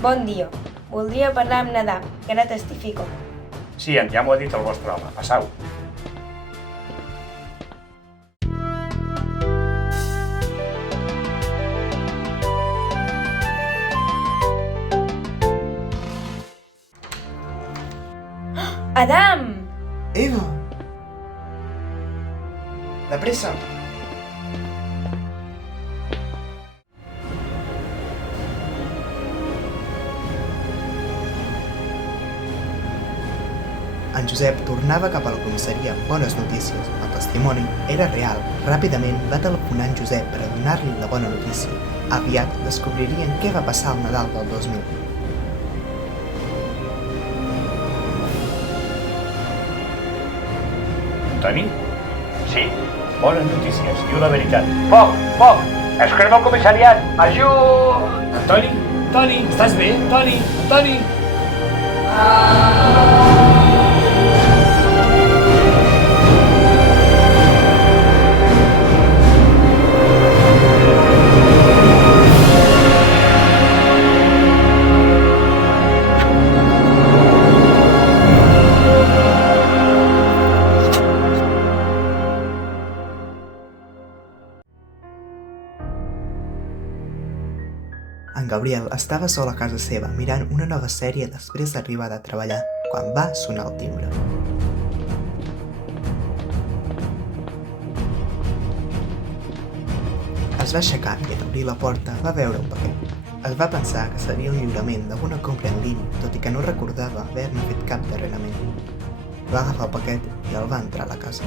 Bon dia. Voldria parlar amb Nadal, que ara testifico. Sí, ja m'ho ha dit el vostre home. Passau. Adam! Eva! De pressa! En Josep tornava cap a la comissaria amb bones notícies. El testimoni era real. Ràpidament va telefonar en Josep per a donar-li la bona notícia. Aviat descobririen què va passar al Nadal del 2000. Toni? Sí? Bones notícies. Diu la veritat. Foc! Es crema el comissariat! Ajut! Toni, estàs bé? Toni! En Gabriel estava sol a casa seva mirant una nova sèrie després d'arribar de treballar, quan va sonar el timbre. Es va aixecar i en obrir la porta va veure un paquet. Es va pensar que seria el lliurament d'alguna compra en línia, tot i que no recordava haver-ne fet cap darrerament. Va agafar el paquet i el va entrar a la casa.